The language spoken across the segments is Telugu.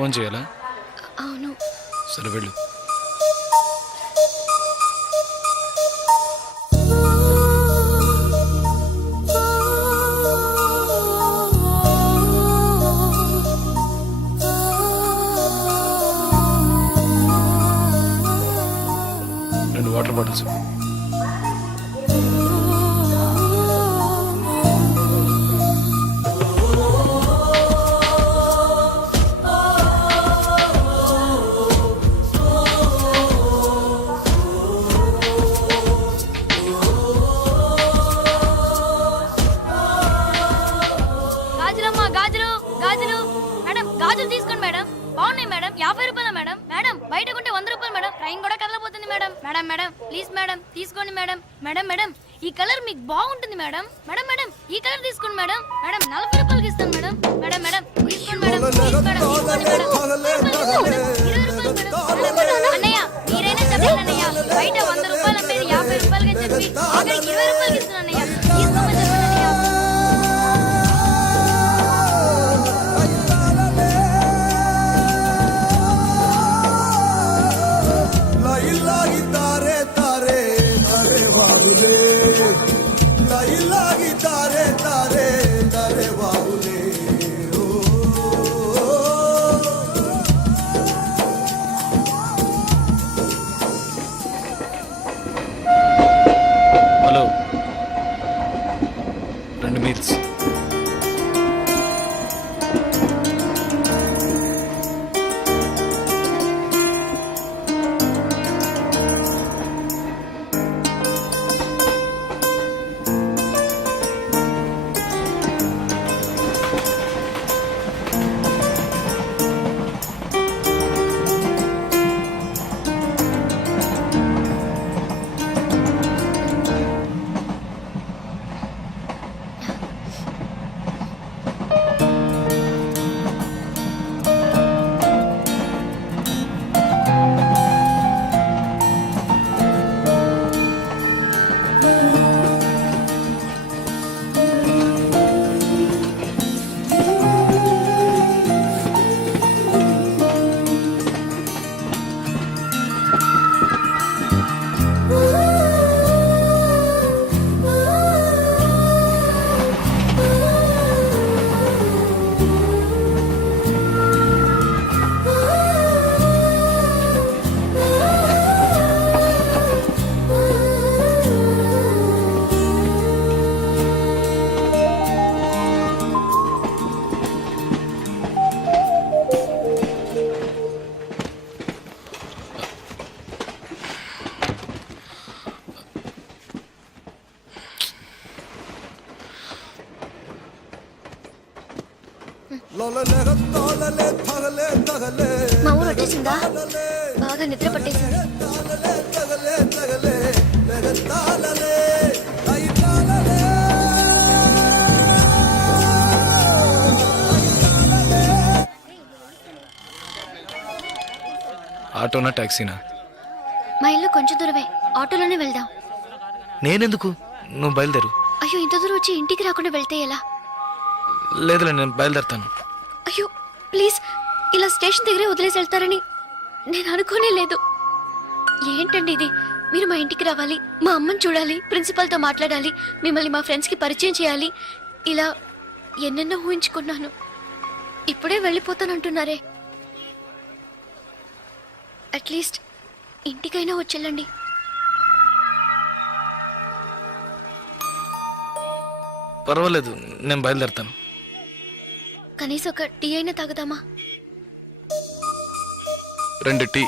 ఫోన్ చేయాలా? అవును. సరే వెళ్ళు. రెండు వాటర్ బాటిల్స్. గాజులమ్మా, గాజులు గాజులు. మేడం గాజులు తీసుకోండి మేడం. బాగున్నాయి మేడం. 50 రూపాయలు మేడం. మేడం బయట కొంటే 100 రూపాయలు మేడం. ట్రైన్ కూడా కదలబోతుంది madam. Madam madam please madam తీసుకోండి మేడం. మేడం మేడం ఈ కలర్ మీకు బాగుంటుంది మేడం. మేడం మేడం ఈ కలర్ తీసుకోండి మేడం. మేడం 40 రూపాయలకి ఇస్తాను మేడం. మేడం మేడం తీసుకోండి మేడం. ప్లీజ్ మేడం తీసుకోండి మేడం. 20 రూపాయలు మేడం. మేడం అన్నయ్య మీరైనా చెప్పండి అన్నయ్య. బయట 100 రూపాయలు అమ్మేది 50 రూపాయలకి చెప్పి ఆఖరికి 20 రూపాయలకి ఇస్తున్నాను అన్నయ్య. తీసుకోమని చెప్పండి అన్నయ్య. Hello, 2 meals. మా ఊరు వచ్చేసిందా? బాగా నిద్ర పట్టేసింది. ఆటోనా టాక్సీనా? మా ఇల్లు కొంచెం దూరమే, ఆటోలోనే వెళ్దాం. నేనెందుకు, నువ్వు బయలుదేరు. అయ్యో ఇంత దూరం వచ్చి ఇంటికి రాకుండా వెళ్తే ఎలా? లేదులే, నేను బయలుదేరుతాను. అయ్యో ప్లీజ్, ఇలా స్టేషన్ దగ్గరే వదిలేసి వెళ్తారని నేను అనుకోనే లేదు. ఏంటండి ఇది? మీరు మా ఇంటికి రావాలి, మా అమ్మని చూడాలి, ప్రిన్సిపల్తో మాట్లాడాలి, మిమ్మల్ని మా ఫ్రెండ్స్కి పరిచయం చేయాలి, ఇలా ఎన్నెన్నో ఊహించుకున్నాను. ఇప్పుడే వెళ్ళిపోతానంటున్నారే. అట్లీస్ట్ ఇంటికైనా వచ్చేళ్ళండి. పర్వాలేదు, నేను బయలుదేరుతాను. కనీసం ఒక టీ అయినా తాగుదామా? 2 టీ.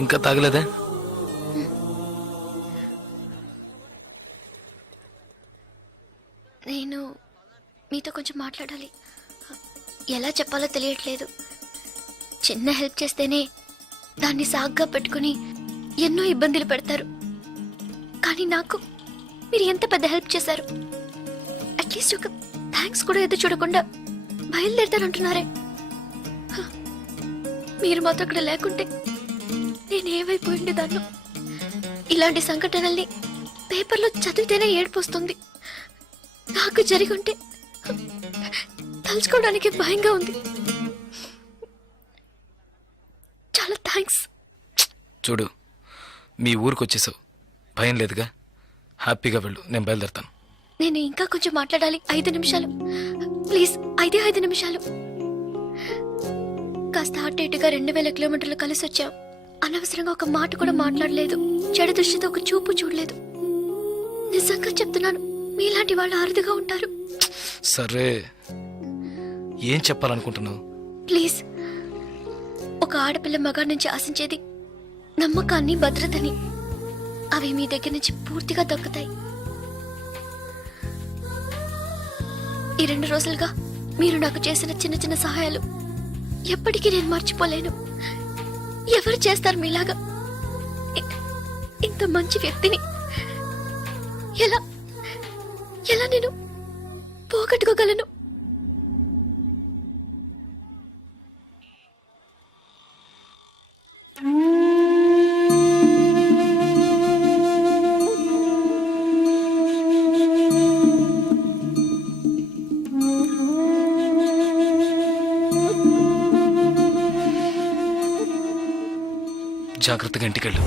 ఇంకా తాగలేదే? మాట్లాడాలి. ఎలా చెప్పాలో తెలియట్లేదు. చిన్న హెల్ప్ చేస్తేనే దాన్ని సాగ్గా పెట్టుకుని ఎన్నో ఇబ్బందులు పెడతారు. కానీ నాకు మీరు ఎంత పెద్ద హెల్ప్ చేశారు. అట్లీస్ట్ ఒక థ్యాంక్స్ కూడా ఎదురు చూడకుండా బయలుదేరతారంటున్నారే. హ, మీరు మాతో అక్కడ లేకుంటే నేను ఏమైపోయి ఉండేదాన్ని. ఇలాంటి సంఘటనల్ని పేపర్లో చదివితేనే ఏడుపు వస్తుంది. నాకు జరిగి ఉంటే తలుచుకోవడానికి భయంగా ఉంది. చాలా థ్యాంక్స్. చూడు, మీ ఊరికి వచ్చేసావు, భయం లేదుగా. హ్యాపీగా వెళ్ళు, నేను బయలుదేరుతాను. నేను ఇంకా కొంచెం మాట్లాడాలి. 5 నిమిషాలు ప్లీజ్. 5 నిమిషాలు. కాస్త అటు ఇటుగా 2000 కిలోమీటర్లు కలిసి వచ్చాం. అనవసరంగా ఒక మాట కూడా మాట్లాడలేదు. చెడు దృష్టితో ఒక చూపు చూడలేదు. నిజంగా చెప్తున్నాను, మీలాంటి వాళ్ళు అరుదుగా ఉంటారు. సరే, ఏం చెప్పాలనుకుంటున్నావు? ప్లీజ్. ఒక ఆడపిల్ల మగాడి నుంచి ఆశించేది నమ్మకాన్ని, భద్రతని. అవి మీ దగ్గర నుంచి పూర్తిగా దక్కుతాయి. ఈ 2 రోజులుగా మీరు నాకు చేసిన చిన్న చిన్న సహాయాలు ఎప్పటికీ నేను మర్చిపోలేను. ఎవరు చేస్తారు మీలాగా? ఇంత మంచి వ్యక్తిని ఎలా ఎలా నేను పోగొట్టుకోగలను? జాగ్రత్తగా ఇంటికెళ్ళు.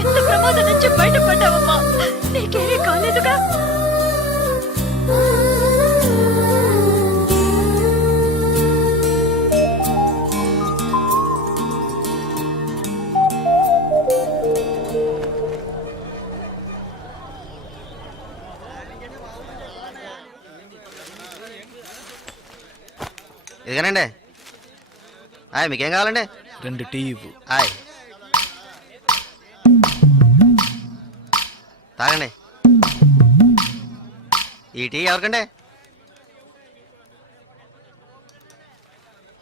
ఎంత ప్రమాదం నుంచి బయటపడ్డావమ్మా? నీకేమీ కాలేదుగా? ఇదిగానండి. మీకేం కావాలండి? 2 టీ ఇవ్వు. తాగండి. ఈ టీ ఎవరికండి?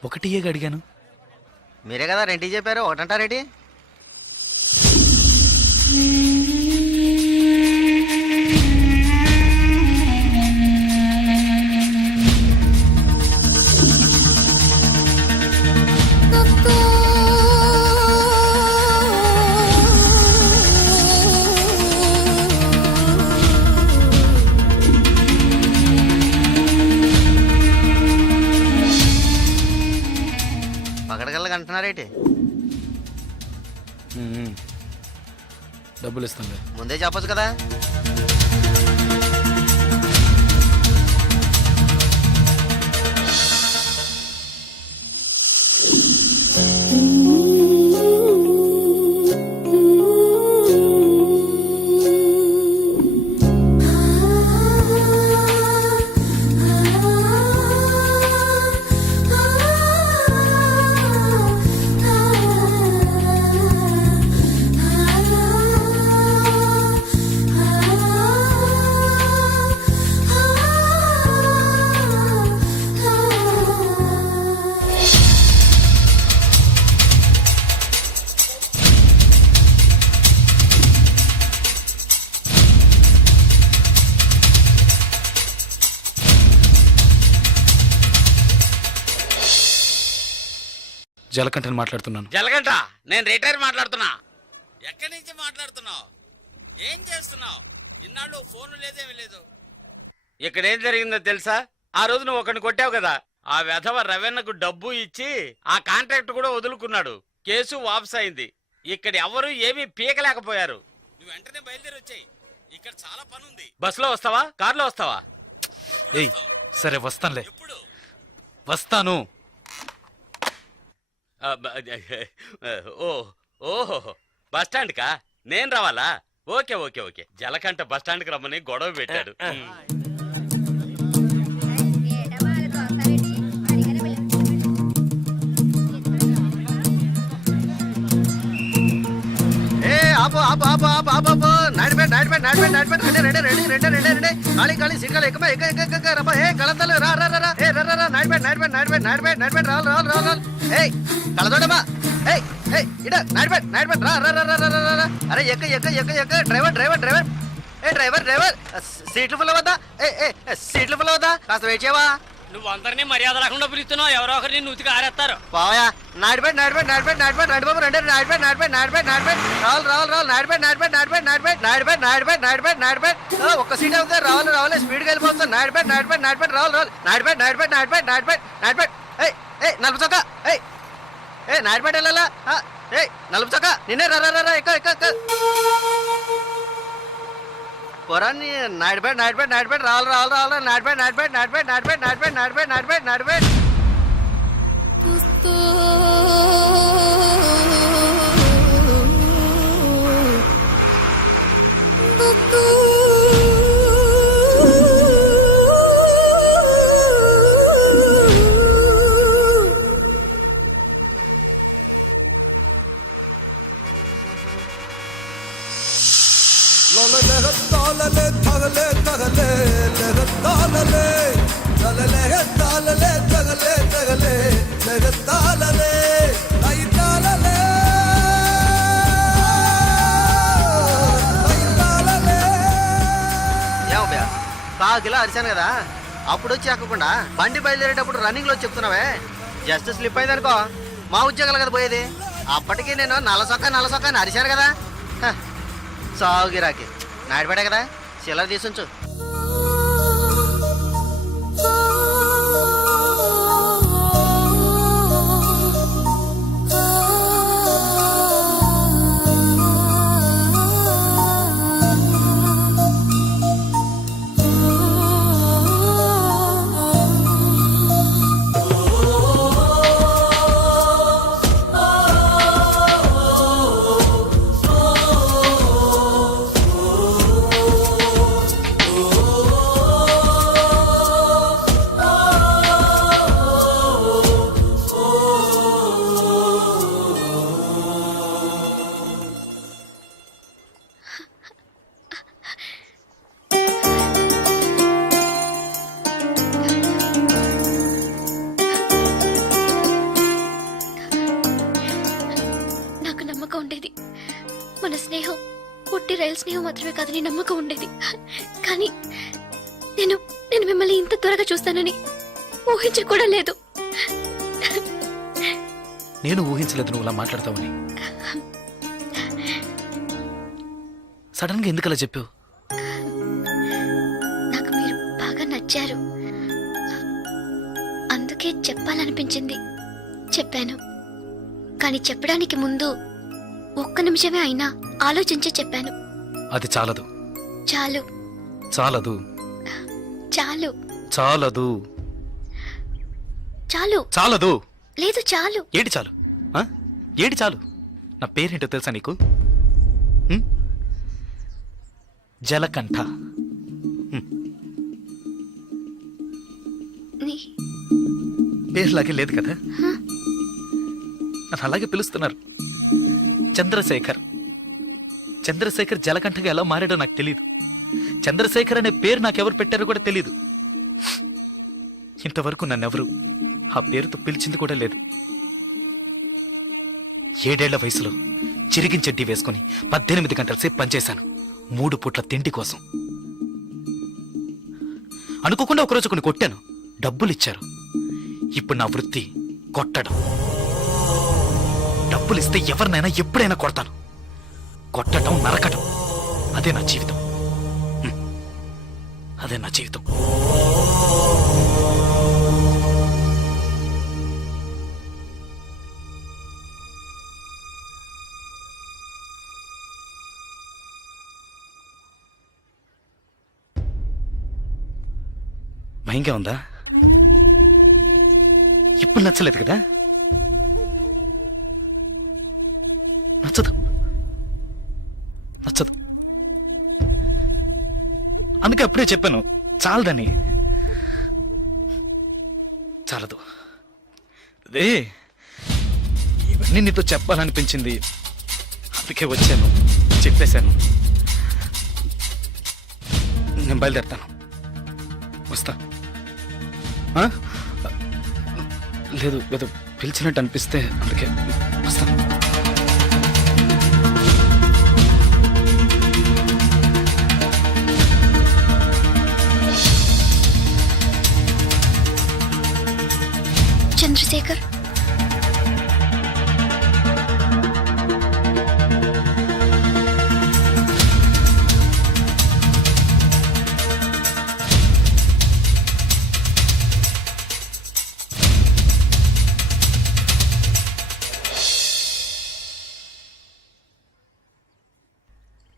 1 టీయే అడిగాను. మీరే కదా 2 టీ చెప్పారు, ఒకటంటారేటి? పగడగల్లగా అంటున్నారేటి? డబ్బులు ఇస్తాను. ముందే చెప్పొచ్చు కదా. జలకంఠని మాట్లాడుతున్నాను. జలగంట, నేను రిటైర్ మాట్లాడుతున్నా. ఎక్కడి నుంచి మాట్లాడుతున్నావు? ఏం చేస్తున్నావు? ఇన్నాళ్ళు ఫోన్ లేదేమీ లేదు. ఇక్కడ ఏం జరిగిందో తెలుసా? ఆ రోజు నువ్వు ఒకరిని కొట్టావు కదా, ఆ వెధవ రవెన్నకు డబ్బు ఇచ్చి ఆ కాంట్రాక్ట్ కూడా వదులుకున్నాడు. కేసు వాపస్ అయింది. ఇక్కడ ఎవరు ఏమీ పీకలేకపోయారు. నువ్వు వెంటనే బయలుదేరి వచ్చాయి. ఇక్కడ చాలా పని ఉంది. బస్సులో వస్తావా, కారులో వస్తావా? ఏయ్ సరే వస్తానులే, ఎప్పుడు వస్తాను. ఓహో బస్ స్టాండ్ కా నేను రావాలా? Okay okay okay. Jalakanta bus stand కి రమ్మని గొడవ పెట్టాడు. ఏ ఆపు ఆపు ఆపు ఆపు ఆపు ఆపు నాడిపెట్ నాడిపెట్ నాడిపెట్ నాడిపెట్ ready ready ready ready ready ready ఖాళీ ఖాళీ సీట్కాలు ఎక్కువ ఎక్క ఎక్క ఎక్క రబ్బా ఏ కళంతలు రా రా రా ఏ రా రా నాడిపెట్ నాడిపెట్ నాడిపెట్ నాడిపెట్ నాడిపెట్ రావాలి రావాలి రావాలి ఏయ్ కళదోడమ్మా ఏయ్ ఏయ్ ఇడ నాడిపెట్ నాడిపెట్ రా రా రా రా రా రా అరే ఎక్క ఎక్క ఎక్క ఎక్క డ్రైవర్ డ్రైవర్ డ్రైవర్ ఏ డ్రైవర్ డ్రైవర్ సీట్లు ఫుల్ అవద్దా ఏ ఏ సీట్లు ఫుల్ అవద్దా కాస్త వెయిట్ చేయవా నువ్వు అందరినీ మర్యాద రాకుండా పిలుస్తున్నావు. ఎవరో ఒకరిని నూతికి ఆరేస్తారు. పోయా నాడిపెట్ నాడిపెట్ నాడిపెట్ నాడిపెట్ నాడి బాబు రండి నాడిపెట్ నాడిపెట్ నాడిపెట్ నాడిపెట్ రావాలి రావాలి రావాలి నాడిపెట్ నాడిపెట్ నాడిపెట్ నాడిపెట్ నాడిపెట్ నాడిపెట్ నాడిపెట్ నాడిపెట్ ఒక్క సీట్ అవుతుంది రావాలి రావాలి స్పీడ్కి వెళ్ళిపోతుంది నాడిపెట్ నాడిపెట్ నాడిపెట్ రావాలి రావాలి నాడిపెట్ నాడిపెట్ నాడిపెట్ నాడిపెట్ నాడిపెట్ ఏయ్ ఏయ్ నలుపు చొక్క ఏయ్ ఏ నాడిపెట్ వెళ్ళాలా ఏయ్ నలుపు చొక్క నిన్నే రా రా రా ఎక్క ఎక్క ఎక్క పొరాన్ని నాడిపెట్ నాడిపెట్ నాడిపెట్ రావాలి రావాలి రావాలి నాడిపెట్ నాడిపెట్ నాడిపెట్ నాడిపెట్ నాడిపెట్ నాడిపెట్ నాడిపెట్ నాడిపెట్ కాకిలా అరిశాను కదా అప్పుడు వచ్చి ఎక్కకుండా బండి బయలుదేరేటప్పుడు రన్నింగ్ లో చెప్తున్నావే జస్ట్ స్లిప్ అయింది అనుకో మా ఉద్యోగాలు కదా పోయేది అప్పటికి నేను నల్లసొక్క అని అరిశాను కదా సాగుగిరాకి నాడిపడే కదా చిల్లర తీసుంచు మన స్నేహం పుట్టి రైలు స్నేహం మాత్రమే కాదని నమ్మకం ఉండేది. కానీ నేను నేను మిమ్మల్ని ఇంత త్వరగా చూస్తానని ఊహించి కూడా లేదు. నేను ఊహించలేదు నువ్వు అలా మాట్లాడతావని. సడన్ గా ఎందుకు అలా చెప్పావు? నాకు మీరు బాగా నచ్చారు, అందుకే చెప్పాలనిపించింది చెప్పాను. కానీ చెప్పడానికి ముందు ఒక్క నిమిషమే అయినా ఆలోచించి చెప్పాను. అది చాలదు. చాలు. చాలదు. చాలు. చాలదు. చాలు. చాలదు. లేదు చాలు. ఏంటి చాలు? ఏంటి చాలు? నా పేరేంటో తెలుసా నీకు? జలకంఠ. పేరులాగే లేదు కదా, నన్ను అలాగే పిలుస్తున్నారు. చంద్రశేఖర్. చంద్రశేఖర్ జలకంఠగా ఎలా మారాడో నాకు తెలియదు. చంద్రశేఖర్ అనే పేరు నాకెవరు పెట్టారో కూడా తెలియదు. ఇంతవరకు నన్నెవరు ఆ పేరుతో పిలిచింది కూడా లేదు. 7 ఏళ్ల వయసులో చిరిగిన చెడ్డీ వేసుకుని 18 గంటల సేపు పనిచేశాను 3 పూట్ల తిండి కోసం. అనుకోకుండా ఒకరోజు కొన్ని కొట్టాను, డబ్బులు ఇచ్చారు. ఇప్పుడు నా వృత్తి కొట్టడం. డబ్బులు ఇస్తే ఎవరినైనా ఎప్పుడైనా కొడతాను. కొట్టడం, నరకడం, అదే నా జీవితం. అదే నా జీవితం. భయంగా ఉందా? ఇప్పుడు నచ్చలేదు కదా? నచ్చదు. అందుకే అప్పుడే చెప్పాను చాలదని. చాలదు. అదే ఇవన్నీ నీతో చెప్పాలనిపించింది, అందుకే వచ్చాను, చెప్పేశాను. నేను బయలుదేరుతాను. వస్తా. ఆ? లేదు ఏదో పిలిచినట్టు అనిపిస్తే అందుకే వస్తాను. చంద్రశేఖర్,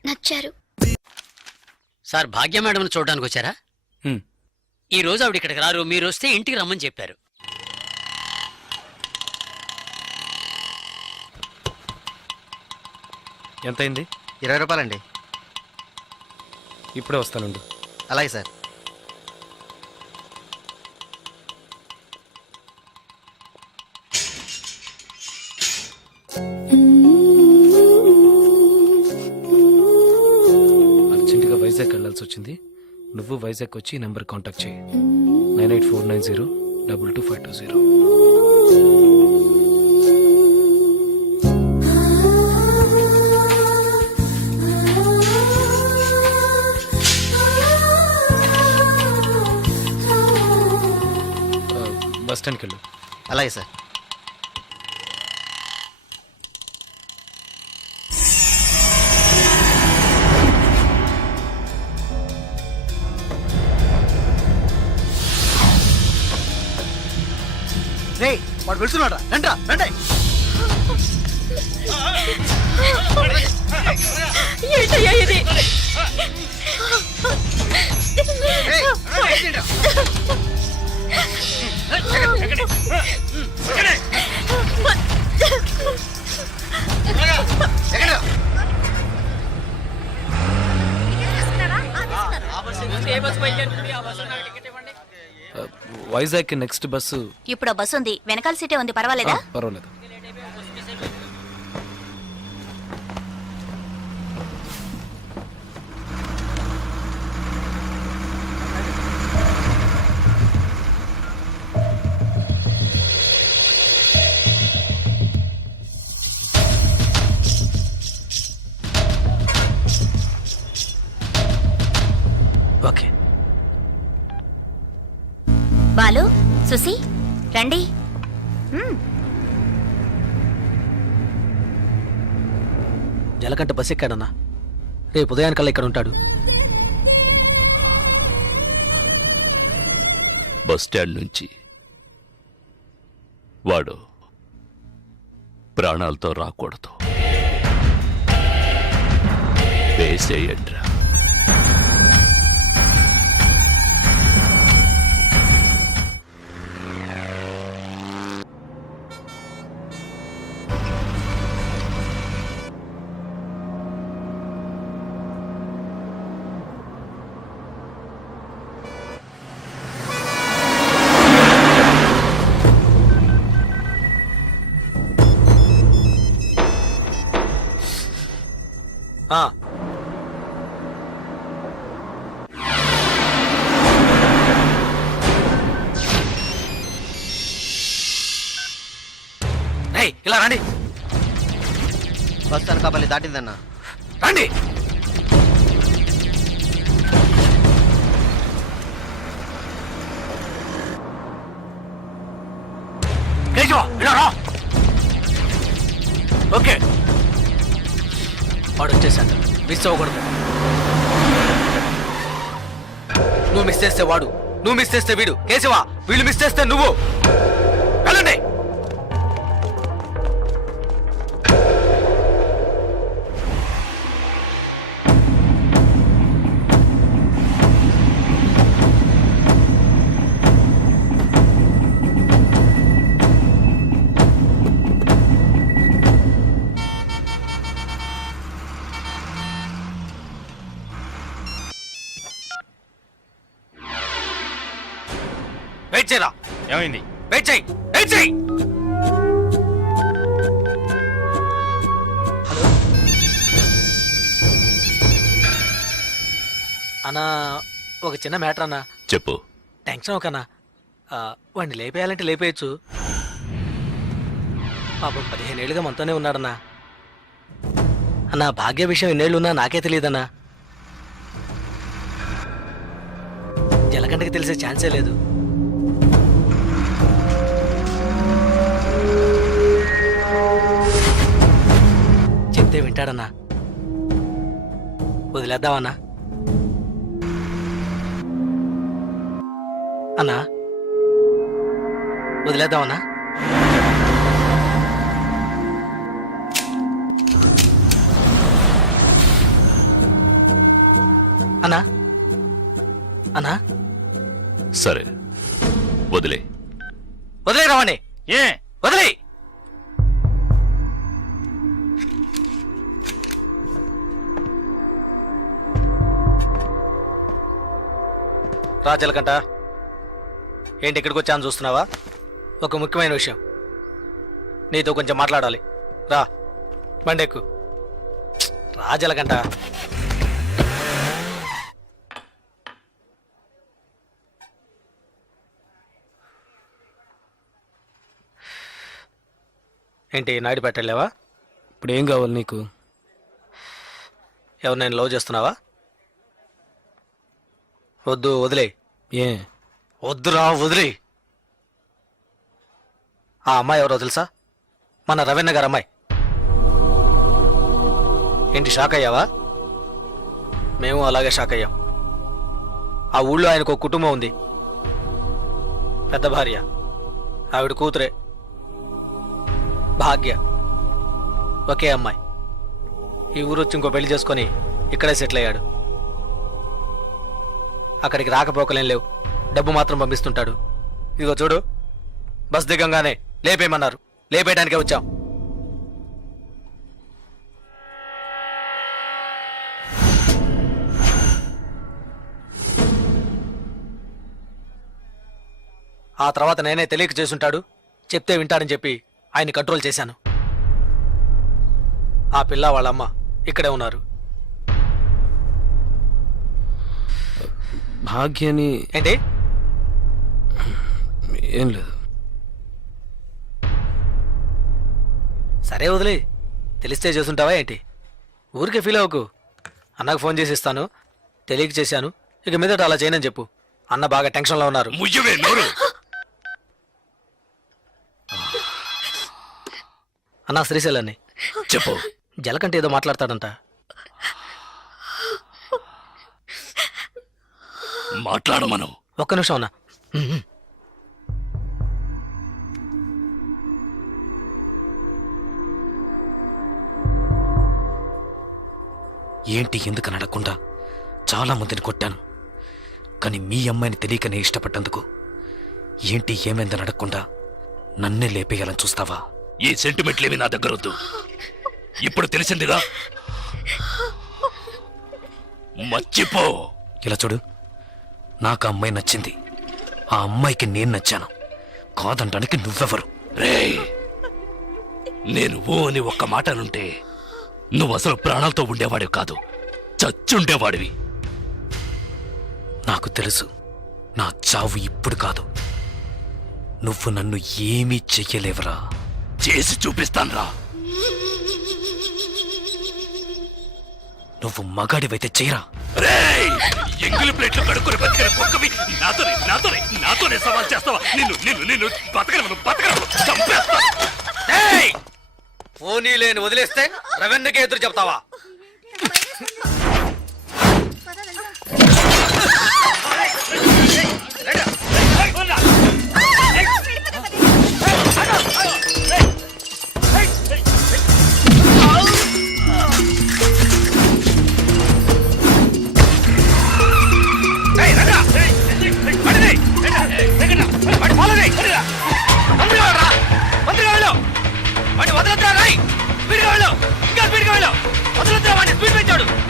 నచ్చారు. సార్ భాగ్య మేడం చూడడానికి వచ్చారా? హ్మ్. ఈ రోజు ఆవిడ ఇక్కడికి రారు, మీరు వస్తే ఇంటికి రమ్మని చెప్పారు. ఎంతైంది? 20 రూపాయలండి. ఇప్పుడే వస్తానుండు. అలాగే సార్. అర్జెంటుగా వైజాగ్ వెళ్ళాల్సి వచ్చింది. నువ్వు వైజాగ్ వచ్చి ఈ నెంబర్ కాంటాక్ట్ చేయి. 9849022520. బస్ స్టాండ్కి వెళ్ళు. అలాగే సార్. వాడు పిలుస్తున్నాడు. రండి రండి. ఏంటయ్యా ఇది? Vizag next bus. ఇప్పుడు ఆ బస్సు ఉంది, వెనకాల సీటే ఉంది, పర్వాలేదా? పర్వాలేదు. ఓకే. బాలు, సుసి, రండి. జలకంట బస్ ఎక్కాడన్నా. రేపు ఉదయానికల్లా ఇక్కడ ఉంటాడు. బస్ స్టాండ్ నుంచి వాడు ప్రాణాలతో రాకూడదు. వేసేయండ్రా. ఇలా రండి. బస్ అనకాపల్లి దాటిందన్నా. రండి. ఓకే, వాడు వచ్చేసాడు, మిస్ అవ్వకూడదు. నువ్వు మిస్ చేస్తే వాడు, నువ్వు మిస్ చేస్తే వీడు. కేశవా, వీళ్ళు మిస్ చేస్తే నువ్వు. వెళ్ళండి. వెయిట్ చేయరా. ఏమైంది? వెయిట్ చేయి, వెయిట్ చేయి. హలో అన్నా, ఒక చిన్న మ్యాటర్ అన్నా. చెప్పు. టెన్షన్ ఒకనా, వాడిని లేపేయాలంటే లేపేయచ్చు. పాపం 15 ఏళ్ళుగా మనతోనే ఉన్నాడన్నా. అన్నా, భాగ్య విషయం ఎన్నేళ్ళు ఉన్నా నాకే తెలియదన్నా. జలకంటకి తెలిసే ఛాన్సే లేదు. చెప్తే వింటాడన్నా. వదిలేద్దామన్నా. అన్నా, వదిలేద్దామన్నా. అన్నా, అన్నా, సరే వదిలే. వదిలే రావండి. ఏ వదిలే. రాజలకంట, ఏంటి ఇక్కడికి వచ్చాను చూస్తున్నావా? ఒక ముఖ్యమైన విషయం నీతో కొంచెం మాట్లాడాలి. రా, బండెక్కు. రాజలకంట, ఏంటి నాయుడు పెట్టలేవా? ఇప్పుడు ఏం కావాలి నీకు? ఎవరు నేను లవ్ చేస్తున్నావా? వద్దు, వదిలే. ఏ వద్దురా, వదిలే. ఆ అమ్మాయి ఎవరో తెలుసా? మన రవీణ గారు అమ్మాయి. ఏంటి షాక్ అయ్యావా? మేము అలాగే షాక్ అయ్యాం. ఆ ఊళ్ళో ఆయనకు ఒక కుటుంబం ఉంది, పెద్ద భార్య, ఆవిడ కూతురే భాగ్య, ఒకే అమ్మాయి. ఈ ఊరు వచ్చి ఇంకో పెళ్లి చేసుకొని ఇక్కడే సెటిల్ అయ్యాడు. అక్కడికి రాకపోకలేం లేవు, డబ్బు మాత్రం పంపిస్తుంటాడు. ఇదిగో చూడు, బస్ దిగంగానే లేపేయమన్నారు, లేపేయడానికే వచ్చాం. ఆ తర్వాత నేనే తెలియక చేసుంటాడు, చెప్తే వింటాడని చెప్పి ఆయన్ని కంట్రోల్ చేశాను. ఆ పిల్ల వాళ్ళమ్మ ఇక్కడే ఉన్నారు. భాగ్యని ఏంటి? ఏం లేదు. సరే వదిలే, తెలిస్తే చేసుంటావా ఏంటి? ఊరికే ఫీల్ అవ్వకు. అన్నకు ఫోన్ చేసి ఇస్తాను, తెలియక చేశాను, ఇక మీదట అలా చేయనని చెప్పు. అన్న బాగా టెన్షన్లో ఉన్నారు. ముయ్యవే నోరు. అన్నా, శ్రీశైలాన్ని చెప్పు. జలకంటే ఏదో మాట్లాడతాడంట. మాట్లాడమను. ఒక్క నిమిషం అన్నా. ఏంటి ఎందుకు నడకుండా చాలా మందిని కొట్టాను, కానీ మీ అమ్మాయిని తెలియకనే ఇష్టపడ్డందుకు ఏంటి ఏమైందని అడగకుండా నన్నే లేపేయాలని చూస్తావా? ఈ సెంటిమెంట్లేవి నా దగ్గర వద్దు. ఇప్పుడు తెలిసిందిగా, మర్చిపో. ఇలా చూడు, నాకు ఆ అమ్మాయి నచ్చింది, ఆ అమ్మాయికి నేను నచ్చాను. కాదంటానికి నువ్వెవరు? రేయ్, నేను ఓ అని ఒక్క మాట అనుంటే నువ్వు అసలు ప్రాణాలతో ఉండేవాడివి కాదు, చచ్చుండేవాడివి. నాకు తెలుసు, నా చావు ఇప్పుడు కాదు. నువ్వు నన్ను ఏమీ చెయ్యలేవరా. చేసి చూపిస్తాన్రా. నువ్వు మగాడివైతే చేయరా. రేయ్, ఎంగిలి ప్లేట్లు కడుక్కొని బతికిన కుక్కవి నాతోనే సవాల్ చేస్తావా? నిన్ను బతకను చంపేస్తా. పోనీ లేని వదిలేస్తే రవెన్నకే ఎదురు చెప్తావా?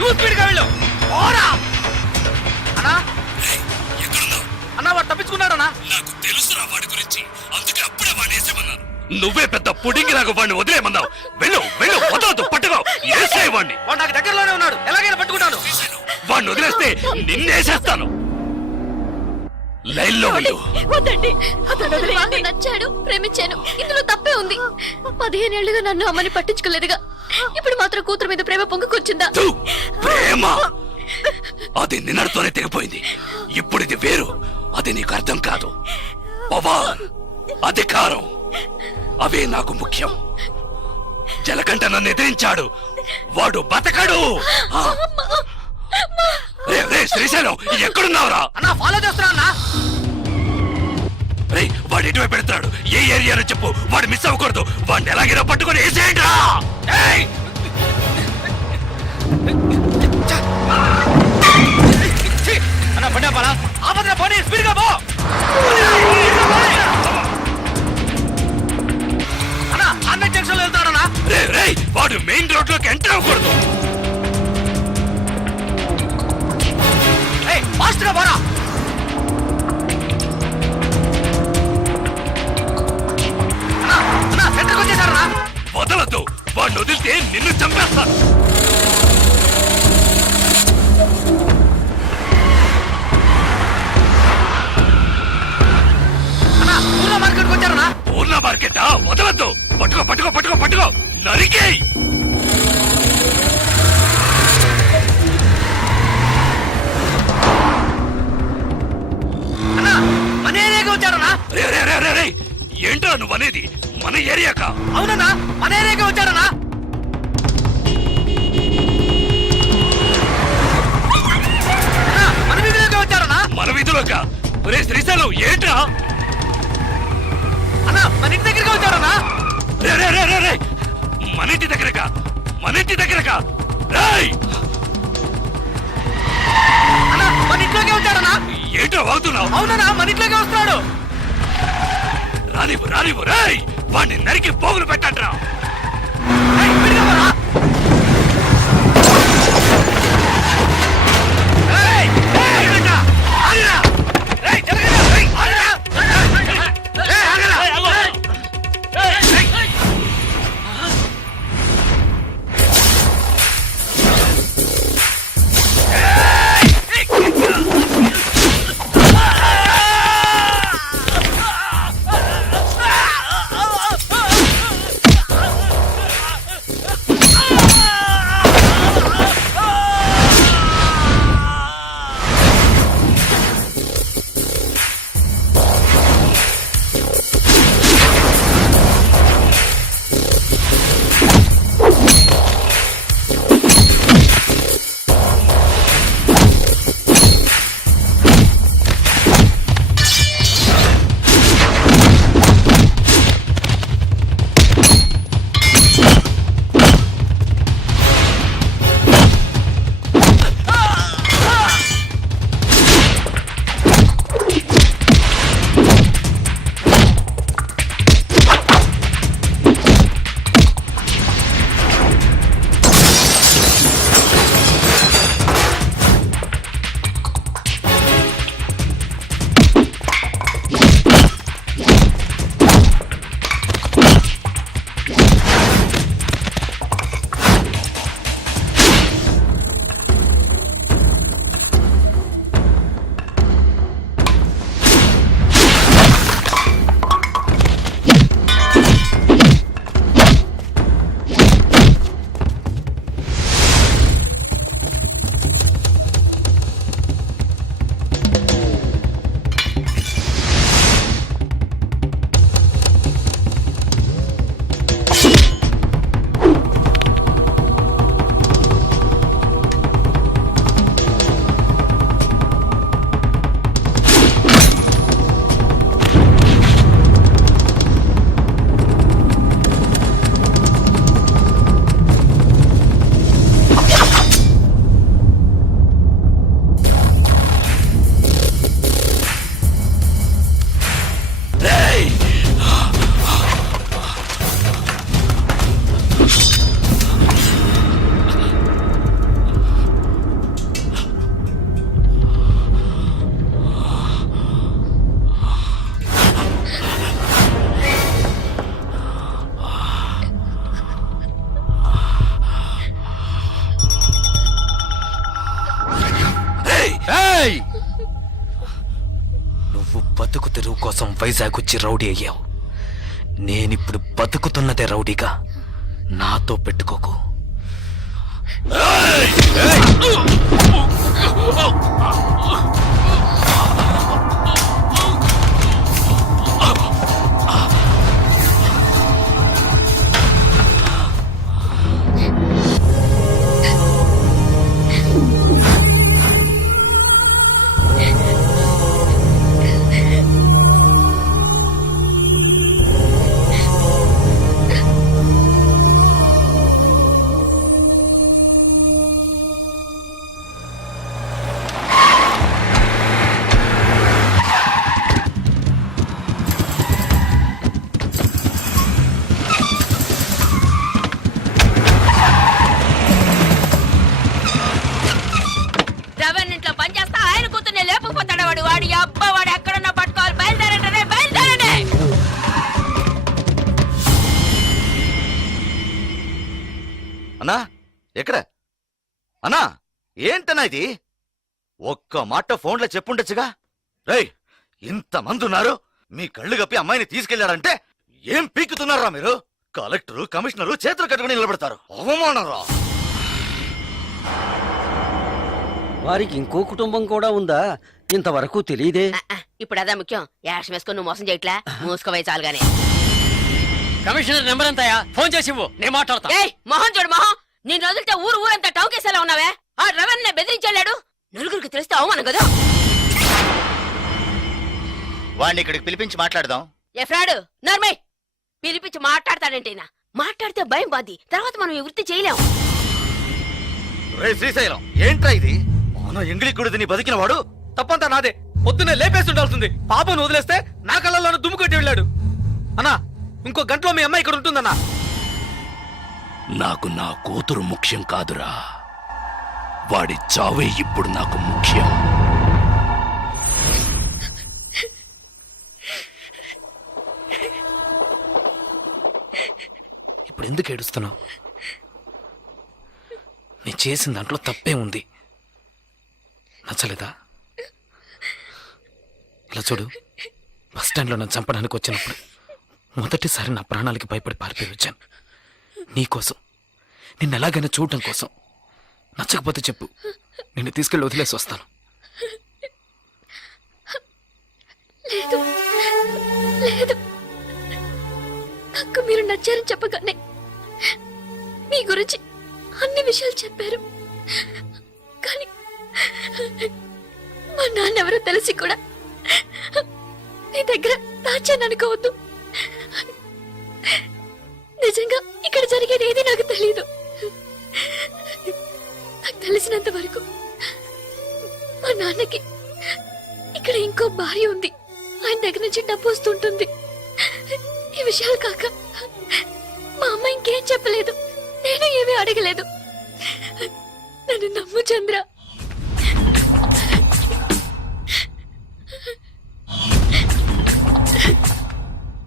నువ్వు స్పీడ్గా వెళ్ళు పోరా అన్నా అన్నా వాడు తప్పించుకున్నాడన్నా నాకు తెలుసురా వాడి గురించి అందుకే అప్పుడే వాడిని వేసేమన్నాను నువ్వే పెద్ద పుడింగిలాగా వాడిని వదిలేమన్నావు వెళ్ళు వెళ్ళు వదలదు పట్టుకో వేసే వాడిని వాడు నాకు దగ్గరలోనే ఉన్నాడు ఎలాగైనా పట్టుకుంటాను వాడిని వదిలేస్తే నిన్నేసేస్తాను లైన్లో వెళ్ళు నాకు నచ్చాడు ప్రేమించాను ఇందులో తప్పే ఉంది 15 ఏళ్లుగా నన్ను అమ్మని పట్టించుకోలేదుగా ఇప్పుడు మాత్రం కూతురు మీద ప్రేమ పొంగుకొచ్చిందా థు, ప్రేమ అది నిన్నటితోనే తెగిపోయింది ఇప్పుడు ఇది వేరు అది నీకు అర్థం కాదు పవర్ అధికారం అవే నాకు ముఖ్యం జలకంఠ నన్ను ఎదిరించాడు వాడు బతకడు ఆ. రే, రే, శ్రీశైలం ఎక్కడున్నావురా అన్నా ఫాలో చేస్తున్నా అన్నా రే వాడు ఎటువైపు పెడతాడు ఏ ఏరియాలో చెప్పు వాడు మిస్ అవ్వకూడదు వాడిని ఎలాగైనా పట్టుకొని వేసేయండి రా ఏయ్! అన్నా పడ్డా పడా ఆపద పోనీ స్పీడ్గా పో అన్నా అన్న జంక్షన్ వెళ్తాడన్నా రే రే వాడు మెయిన్ రోడ్ లోకి ఎంటర్ అవ్వకూడదు ఫాస్ట్గా పోరా అన్నా అన్నా సెంటర్కి వచ్చేసారన్నా వదలదు వాడిని వదిలితే నిన్ను చంపేస్తాను అన్నా ఊర్లో మార్కెట్కి వచ్చారన్నా పూర్ణ మార్కెట్ వదలద్దు పట్టుకో పట్టుకో పట్టుకో పట్టుకో నరికేయ్ అన్నా మన ఏరియాకి వచ్చారన్నా రే రే రే రే రే ఏంట్రా నువ్వు అనేది మన ఏరియాకా అవునన్నా మన ఏరియాకి వచ్చారన్నా అన్నా మన వీధిలోకి వచ్చారన్నా మన వీధిలోకా రే శ్రీశైలం ఏంట్రా అన్నా మన ఇంటి దగ్గరికి వచ్చారన్నా రే రే రే రే రే మన ఇంటి దగ్గరకా మన ఇంటి దగ్గరకా రేయ్ అన్నా మన ఇంట్లోకి వచ్చారన్నా ఏంట్రా వాగుతున్నావు అవునన్నా మన ఇంట్లోకి వస్తున్నాడు రానివ్వు రానివ్వు రేయ్ వాడిని నరికి పోగులు పెట్టండ్రా ఏయ్, విడిగా పోరా. ఏయ్, ఏయ్, విడిగా. ఆగిరా. ఏయ్, జరగరా. ఏయ్, ఆగిరా. ఏయ్, ఆగిరా. ఏయ్, ఏయ్. వైజాగ్ వచ్చి రౌడీ అయ్యావు. నేనిప్పుడు బతుకుతున్నదే రౌడీగా. నాతో పెట్టుకోకు. ఇంట్లో పని చేస్తా ఆయన కూతుర్నే లేకపోతాడు వాడు. వాడి అబ్బా వాడు ఎక్కడన్నా పట్టుకోవాలి. బయలుదేరండి, బయలుదేరండి. అన్నా ఎక్కడ అన్నా? ఏంటన్నా ఇది? ఒక్క మాట ఫోన్లో చెప్పుండొచ్చుగా. రేయ్, ఇంతమంది ఉన్నారు, మీ కళ్ళు కప్పి అమ్మాయిని తీసుకెళ్లాడంటే ఏం పీకుతున్నారా మీరు? కలెక్టరు కమిషనరు చేతులు కట్టుకుని నిలబడతారు. అవమానరా. వారికి ఇంకో కుటుంబం కూడా ఉందా? ఇంతవరకు తెలియదే. ఇప్పుడు అదే ముఖ్యం. యాష్ వేసుకొని నువ్వు మోసం చేయట్లా. మూసుకోవే చాలుగానే. కమిషనర్ నెంబర్ ఎంతయా? ఫోన్ చేసి ఇవ్వు, నేను మాట్లాడతా. ఏయ్ మొహం చూడు మొహం. నేను వదిలితే ఊరంతా టౌకేసేలా ఉన్నావే. ఆ రవణ్ బెదిరించాడు. నలుగురికి తెలిస్తే అవమానం కదా. వాడిని ఇక్కడికి పిలిపించి మాట్లాడదాం. ఏ ఫ్రాడు నర్మే పిలిపించి మాట్లాడతాడంటేనా? మాట్లాడితే భయం బాది. తర్వాత మనం ఈ వృత్తి చేయలేం. రే శ్రీశైలం, ఏంట్రా ఇది? మన ఎంగిలి గుడిని బతికిన వాడు తప్పంతా నాదే. పొద్దున్నే లేపేసి ఉండాల్సింది. పాపను వదిలేస్తే నా కళ్ళల్లోనే దుమ్ము కొట్టి వెళ్ళాడు. అన్నా, ఇంకో గంటలో మీ అమ్మాయి ఇక్కడ ఉంటుందన్నా. నాకు నా కూతురు ముఖ్యం కాదురా, వాడి చావే ఇప్పుడు నాకు ముఖ్యం. ఇప్పుడు ఎందుకు ఏడుస్తున్నావు? నేను చేసిన దాంట్లో తప్పే ఉంది. నచ్చలేదా? ఇలా చూడు, బస్ స్టాండ్లో నన్ను చంపడానికి వచ్చినప్పుడు మొదటిసారి నా ప్రాణాలకి భయపడి పారిపోయి వచ్చాను. నీకోసం, నిన్ను ఎలాగైనా చూడటం కోసం. నచ్చకపోతే చెప్పు, నిన్ను తీసుకెళ్ళి వదిలేసి వస్తాను. లేదు లేదు, నాకు మీరు నచ్చారని చెప్పగానే మీ గురించి అన్ని విషయాలు చెప్పారు. కానీ మా నాన్నెవరో తెలిసి కూడా నీ దగ్గర దాచాననుకోవద్దు. నిజంగా ఇక్కడ జరిగేది ఏది నాకు తెలీదు. నాకు తెలిసినంత వరకు మా నాన్నకి ఇక్కడ ఇంకో భార్య ఉంది. ఆయన దగ్గర నుంచి డబ్బు వస్తుంటుంది. ఈ విషయాలు కాక మా అమ్మ ఇంకేం చెప్పలేదు. నేను ఏమీ అడగలేదు. నన్ను నమ్ము చంద్ర.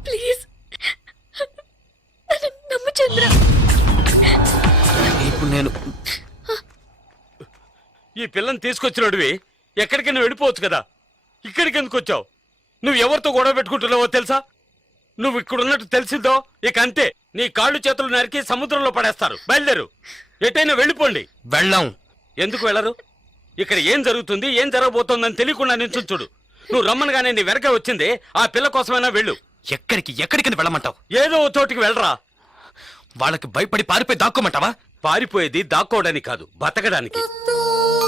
ప్లీజ్ నన్ను నమ్ము చంద్ర. ఇప్పుడు నేను ఈ పిల్లని తీసుకొచ్చినోడివి ఎక్కడికి నువ్వు వెళ్ళిపోవచ్చు కదా. ఇక్కడికి ఎందుకు వచ్చావు? నువ్వు ఎవరితో గొడవ పెట్టుకుంటున్నావో తెలుసా? నువ్వు ఇక్కడున్నట్టు తెలిసిందో ఇక అంతే, నీ కాళ్ళు చేతులు నరికి సముద్రంలో పడేస్తారు. బయలుదేరు, ఎటైనా వెళ్ళిపోండి. వెళ్ళాం. ఎందుకు వెళ్ళరు? ఇక్కడ ఏం జరుగుతుంది, ఏం జరగబోతోందని తెలియకుండా నిల్చుని చూడు. నువ్వు రమ్మనగానే నీ వెనక వచ్చింది ఆ పిల్ల కోసమైనా వెళ్ళు. ఎక్కడికి వెళ్ళమంటావు? ఏదో ఓ చోటికి వెళ్ళరా. వాళ్ళకి భయపడి పారిపోయి దాక్కోమంటావా? పారిపోయేది దాక్కోవడానికి కాదు, బతకడానికి.